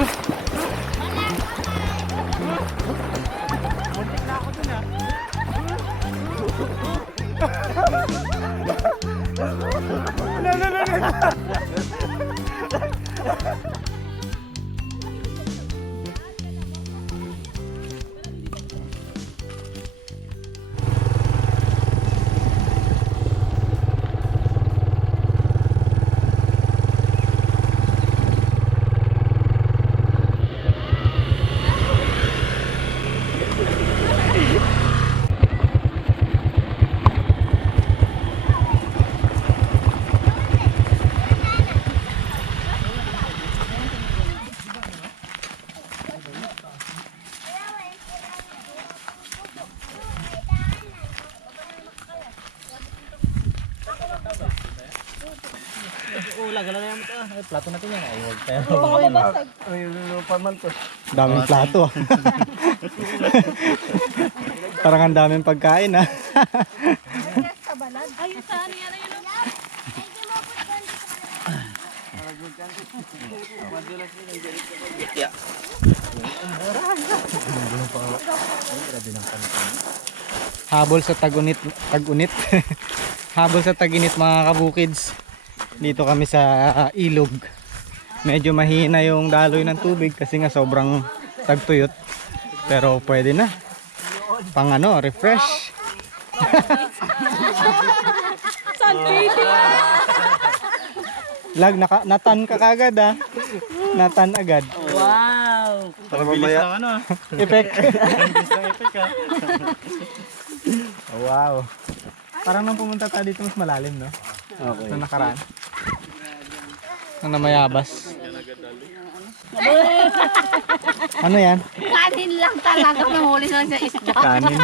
Muntik na ako dun ah. Lagalan na yan ito. Ay, plato natin yan. Ay, huwag tayo. Ay, lulupan man to. Daming plato ah. Parang ang daming pagkain ah. Ayun sa ano yan. Habol sa tagunit. Habol sa taginit mga kabukids. Dito kami sa ilog. Medyo mahina yung daloy ng tubig kasi nga sobrang tagtuyot. Pero pwede na. Pang ano, refresh. Lag, natan ka kagad ah. Natan agad. Wow! Para mamaya. Ano? Effect. Bilis ng effect ah. Wow. Parang nung pumunta tayo dito mas malalim, no? Okay. Nung nakaraan. Nung namayabas. Ano yan? Kanin lang talaga. Mahuli lang sa isda. Kanin.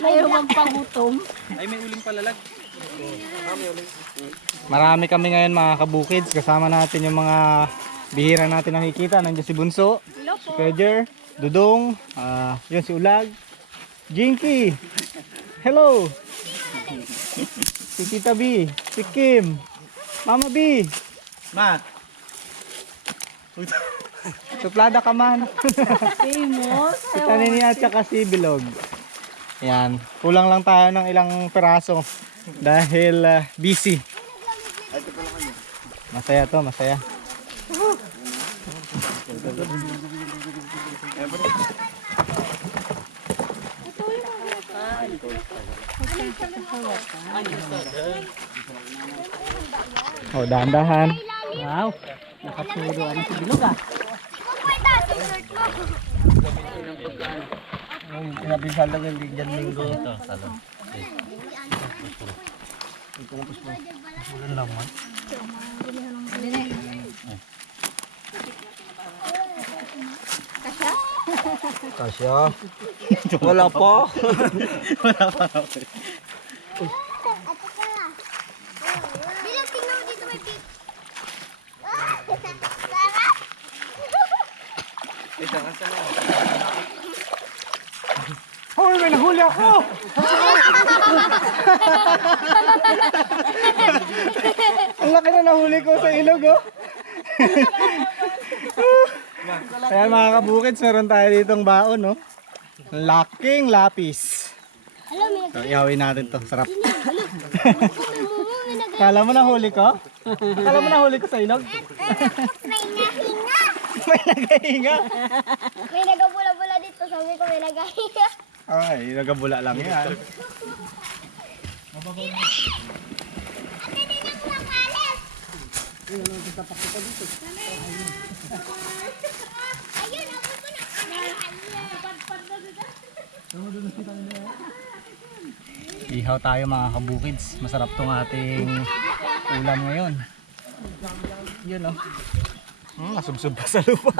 Mayroon ang pangutom. Ay, may uling palalag. Marami kami ngayon mga kabukids. Kasama natin yung mga bihira natin nakikita. Nandiyan si Bunso, si Pedger, Dudong, yun si Ulag, Jinky. Hello. Si Tita B, si Kim, Mama B. Ma! Suplada ka man. Famous. Si Tanini at saka si Bilog. Yan. Kulang lang tayo ng ilang peraso. Dahil busy. Masaya to, masaya. Oh, dahan-dahan. Wow. Nakapuro ano si Bilog ah. Pinapisal lang yung bigyan linggo. Ito, salon. Ulan lang man. Kasya? Wala pa. Wala pa. Bilang tingnan dito may pig. Hoy, may nahuli ako! Ang laki na nahuli ko sa ilog, oh. Ayan mga kabukids, meron tayo ditong baon, no? Laking lapis. So, ihawin natin to. Sarap. Kala mo nahuli ko? Kala mo nahuli ko sa ilog? May nahinga. May nagahinga. May nagabula-bula dito. Sabi ko may nagahinga. Ay, nagabula lang yan. Ate, ninang makalis. Ayun, ako ko na. Ihaw tayo mga kabukids. Masarap tong ating ulam ngayon. Yun, oh. Nasubsob pa sa lupa.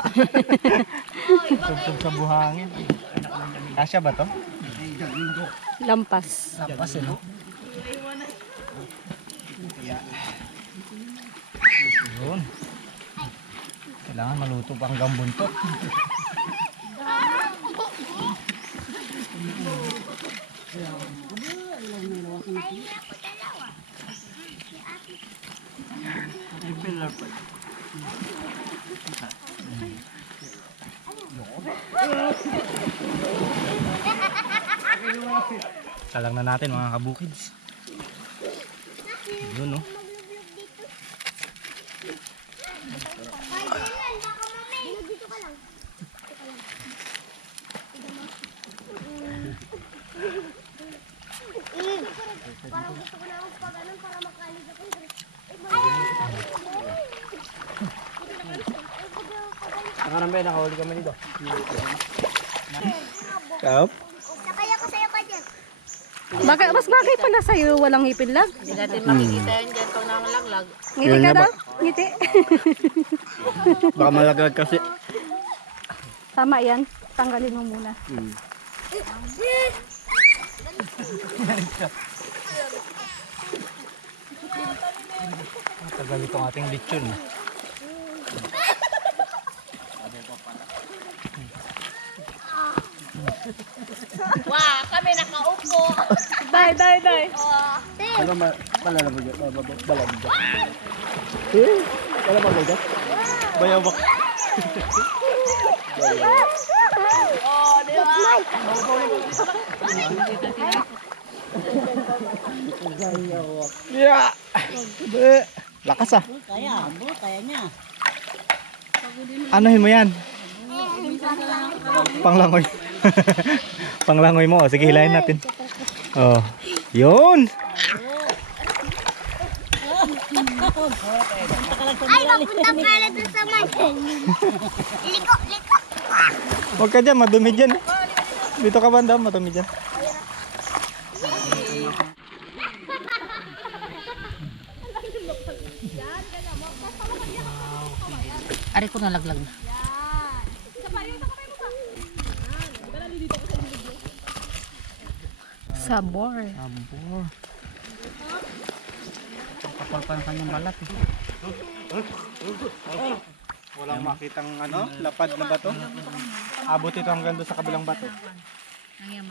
Nasubsob sa buhangin. Kasya ba to? Lampas. Lampas eh, no? Yun. Kailangan maluto pa hanggang buntot. Salang na natin mga kabukids. Yun no. Dito ka lang. Parang gusto ko na ako pa ganun para makalig ako. Nakarambe, nakahuli kami dito. Kap? Sakay ako sa'yo ka dyan. Mas bagay pala sa'yo walang ngipin lag. Hindi natin makikita yan dyan pag nangalaglag. Ngiti Yun ka nga ba? daw? Ngiti. Baka malaglag kasi. Tama yan. Tanggalin mo muna. Tagal itong ating lechon. Wow, kami nakaupo. Day. Ano palalabog yun? Balabog yun. Balabog yun? Bayabak. Oh, di ba? Yeah. Lakas ah. Kaya niya. Anuhin mo yan? Panglangoy. Panglangoy mo. O, sige, hilahin natin. Oh, yun. Ay, mapunta pala dun sa masin. Liko. Huwag ka dyan, madumi dyan. Dito ka banda, madumi dyan. Ari ko nalaglag na. Sabor. Abor. Kapal pa ang kanyang balat. Walang makitang ano, lapad na bato. Abot ito hanggang doon sa kabilang bato.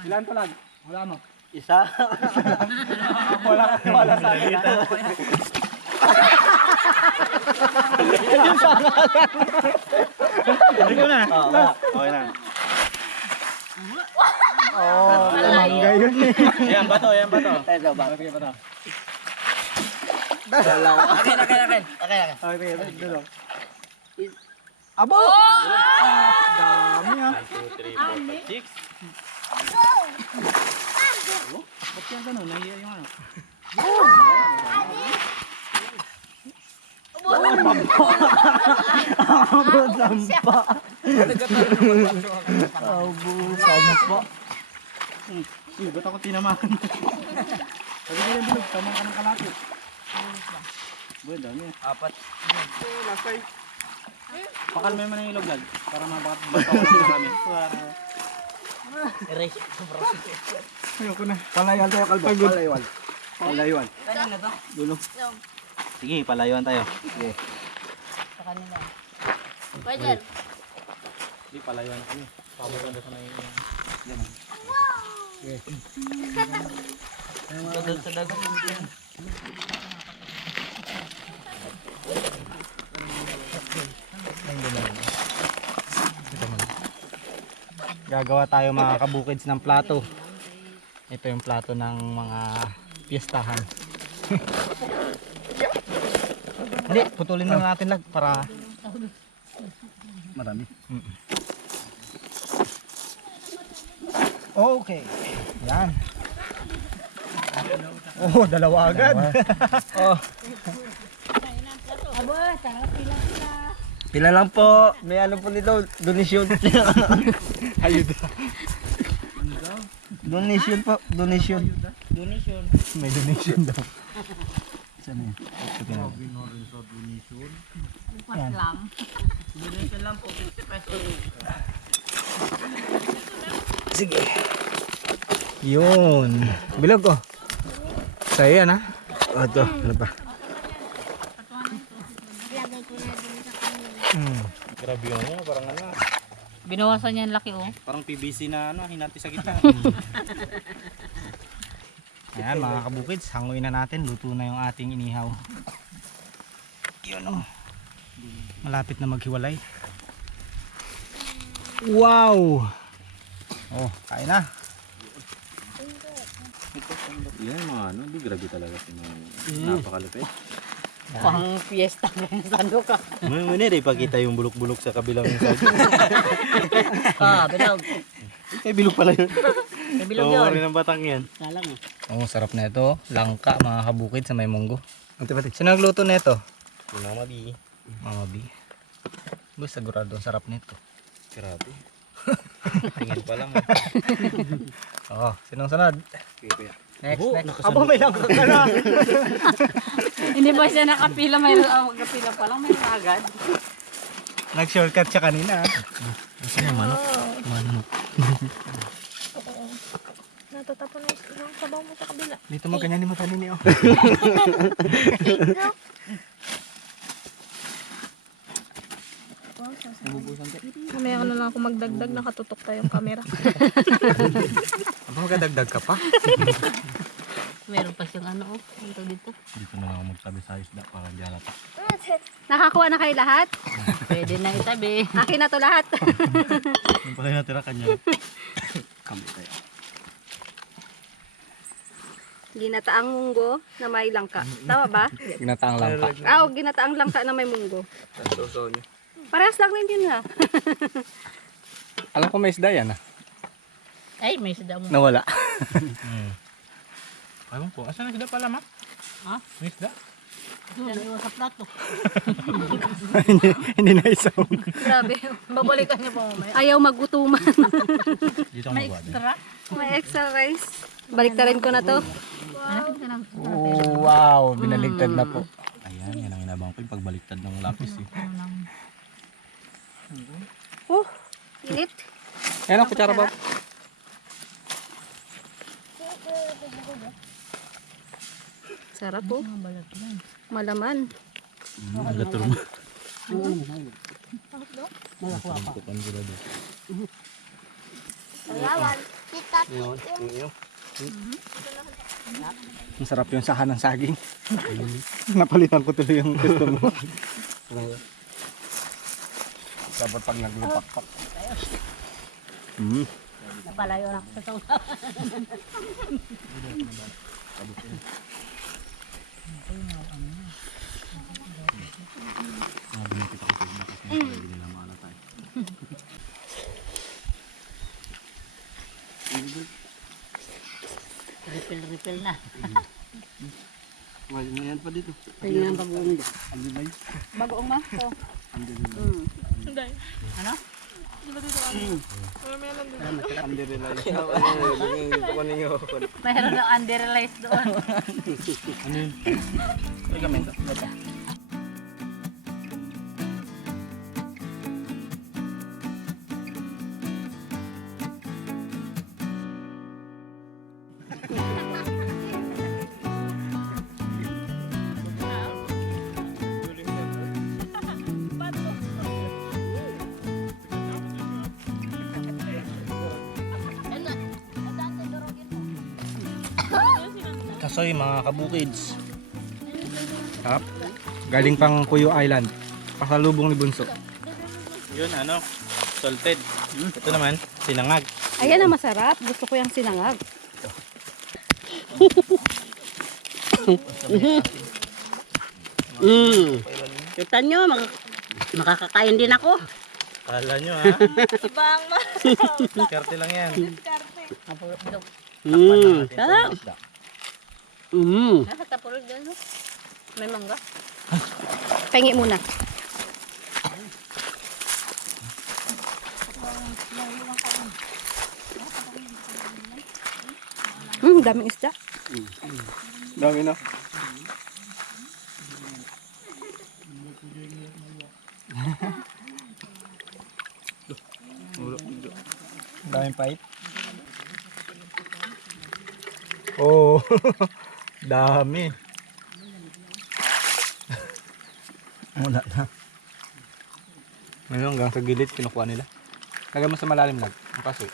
Ilan to lag? Wala mo. Isa. Wala sa akin. Hindi ko na. Okay na. Oh, mangga yun eh. Yan bato. Ito ba? Sige pa to. Dalawa. Akin. Okay, dito. Abo! Dami ah. 1, 2, 3, 4, 5, 6. Ba't yan ganun? Nahiya yung ano? Abo, sampa. Abo, sampa. Ba't ako tinamaan? Sabi ko yung bilog, tama ka ng kalapit. Boy, dami ah. 4. Lasay. Pakal mo naman ang ilog lag para mabakat bata ko ng marami. Erase. Ayoko na. Palayuan tayo, kalbo. Palayuan. Kanina to? Dulo. Sige, palayuan tayo. Sige. Sa kanila. Pwede. Hindi, palayuan kami. Pabutan doon sa may... Yan. Sa dagat. Gagawa tayo mga kabukids ng plato. Ito yung plato ng mga piyestahan. Hindi, putulin na natin lag para Marami. okay. Yan. Oh, dalawa agad. Oh. Pila lang po. May ano po nito, donation. Ayuda. Donation po, donation. May donation daw. Saan yan? Upas lang. Donation lang po. 50 pesos. Sige. Yun. Bilog oh. Sa'yo yan ha. Oh, ito. Ano pa? Lagay ko na dun sa kanila. Grabe yun niya. Parang ano. Binawasan niya yung laki oh. Parang PVC na ano. Hinati sa gitna. Ayan mga kabukids. Hanguin na natin. Luto na yung ating inihaw. Yun oh. Malapit na maghiwalay. Wow! Oh, kain na. Yan mga ano, di grabe talaga. Napakalupit. Pang fiesta ng sando ka. Muna rin ipakita yung bulok-bulok sa kabilang side. Bilog. Eh, bilog pala yun. Bilog yun. Rin ang batang yan. Lalang. Oh, sarap na ito. Langka, mga kabukid sa may munggo. Sino nagluto na ito? Yung mga mabi. Mama B. Boy, sigurado ang sarap nito. Grabe. Tingin pa lang. Oh, sinong sunod? Next, Oh, next. nakasunod. Aba, may langka ka na. Hindi ba siya nakapila? May magkapila pa lang. May agad. Nag-shortcut siya kanina. Ano yung manok? Manok. Natatapon na yung sabaw mo sa kabila. Dito mo ganyan ni mo tanin niyo. Mamaya na lang ako magdagdag, nakatutok tayong camera. Aba, magdagdag ka pa. Meron pa siyang ano. Ito dito. Dito na lang magsabi sa isda para di halata. Nakakuha na kayo lahat? Pwede na itabi. Akin na to lahat. Yung pala yung natira kanya. Kami tayo. Ginataang munggo na may langka. Tama ba? Ginataang langka. Ah, ginataang langka na may munggo. Parehas lang rin yun ha. Alam ko may isda yan ah. Ay, may sada mo. Nawala. Ewan ko, asan ang isda pala ma? Ha? May isda? Doon, iwan sa plato. Hindi na isaw. Grabe. Babalikan niya pa mamaya. Ayaw magutuman. Dito May ako magwada. extra? May extra rice. Baliktarin ko na to. Oh, wow, binaligtad na po. Ayan, yan ang inabang ko yung pagbaliktad ng lapis eh. Init. Ayan ang kutsara ba? Sarap po. Malaman. Nagatur mo. Salawan. Kita. Ang sarap yung sahan ng saging. Napalitan ko tuloy yung gusto mo. Dapat pag naglupak-pak. Napalayo na ako sa sauna. Refill na. Wala na yan pa dito. Tingnan ang bagoong. Bagoong ma. So. Ano? Mayroon ng underlies doon. Ligamento. Kasoy mga kabukids. Sarap. Galing pang Kuyo Island. Pasalubong ni Bunso. Yun ano, salted. Ito naman, sinangag. Ayan na masarap. Gusto ko yung sinangag. Kita nyo, makakakain din ako. Kala nyo ha? Diskarte lang yan. Sarap. Nakatapulog dyan. May mangga. Pengi muna. Daming isda. Dami na. Daming pait. Oh, dami. Wala na. Ngayon hanggang sa gilid kinukuha nila. Lagay mo sa malalim lang. Ang kaso.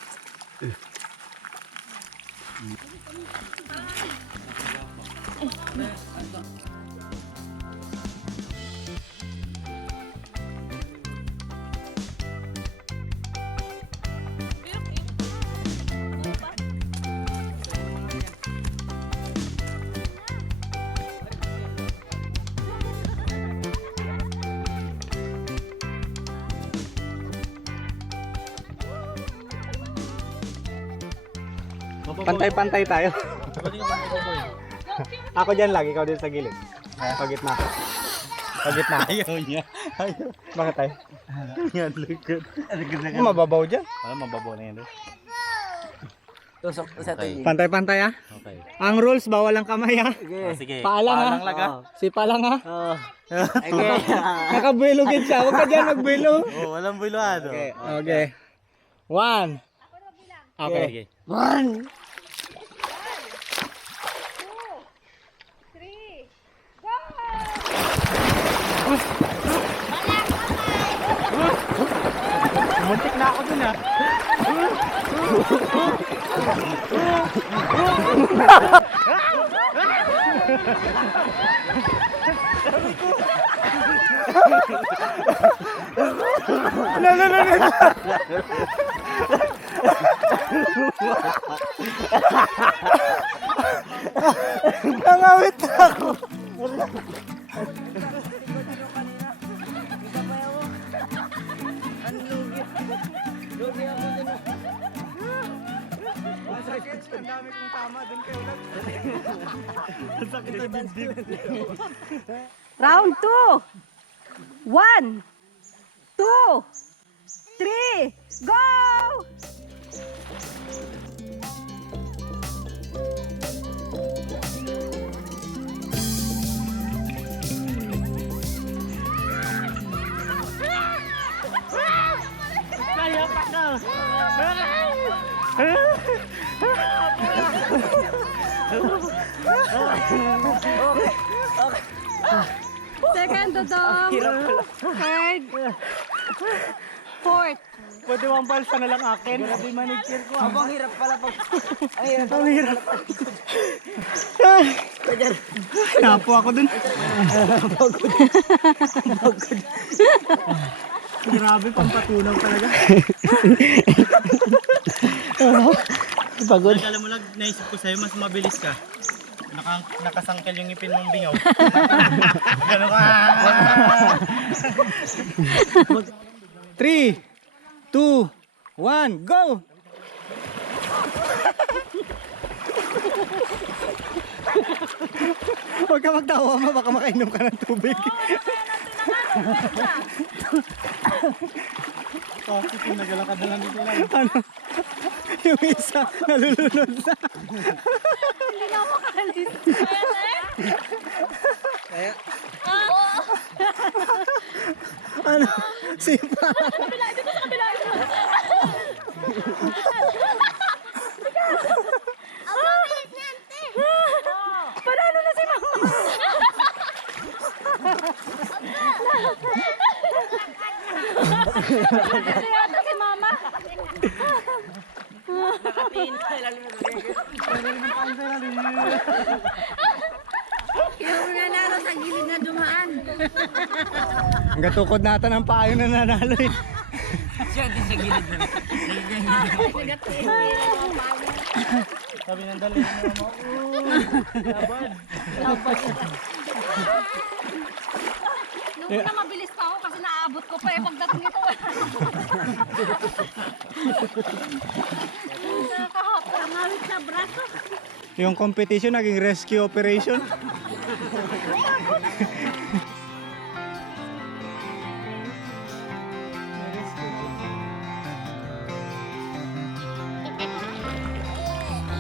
Pantay-pantay tayo. Ako dyan lang, ikaw din sa gilid. Pagitna. Pagitna. Ayaw niya. Ayaw. Bakit tayo? Yan, likod. Mababaw dyan. Mababaw na yan. Tusok sa tingin. Pantay-pantay ah. Okay. Ang rules, bawal ang kamay ah. Sige. Paalang ah. Paalang laga. Si palang ah. Oo. Okay. Kakabulugin siya. Huwag ka dyan magbulo. Oh, walang buluan. Okay. 1. Okay. Sige. Muntik na ako dun ah. Nangawit na ako. Round 2. 1, 2, 3, go! Second, Dodong. Third. Fourth. Pwede bang balsa na lang akin? Grabe manicure ko. Abang hirap pala pag... Ay, hirap Ang hirap. pala. Napo ako dun. Grabe, pampatunaw talaga. Pagod. Alam mo lang, naisip ko sa'yo, mas mabilis ka. Nakasangkel yung ngipin mong bingaw. Gano'n ka. 3, 2, 1, go! Huwag ka magtawa ma, baka makainom ka ng tubig. Kasi pinagalakad na lang dito lang. Ano? Yung isa, nalulunod na. Hindi na ako makalis. Ano? Sipa. Panalo na si Mama. Yata si Mama. Nakatingin ka, ilalim na Yung nanalo sa gilid na dumaan. Ang gatukod natin ang paayo na nanalo eh. siya din sa gilid na. Sabi ng dali mo, Nung una mabilis pa ako kasi naaabot ko pa eh pagdating ito. Nakakahapon, nangawit sa braso. Yung competition naging rescue operation.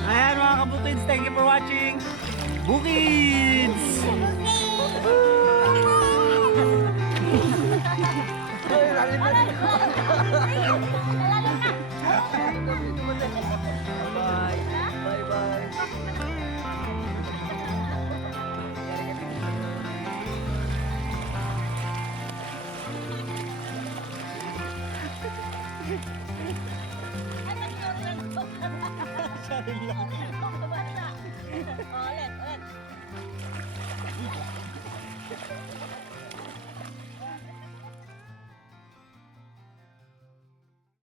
Ayan mga kabukids, thank you for watching Bukids!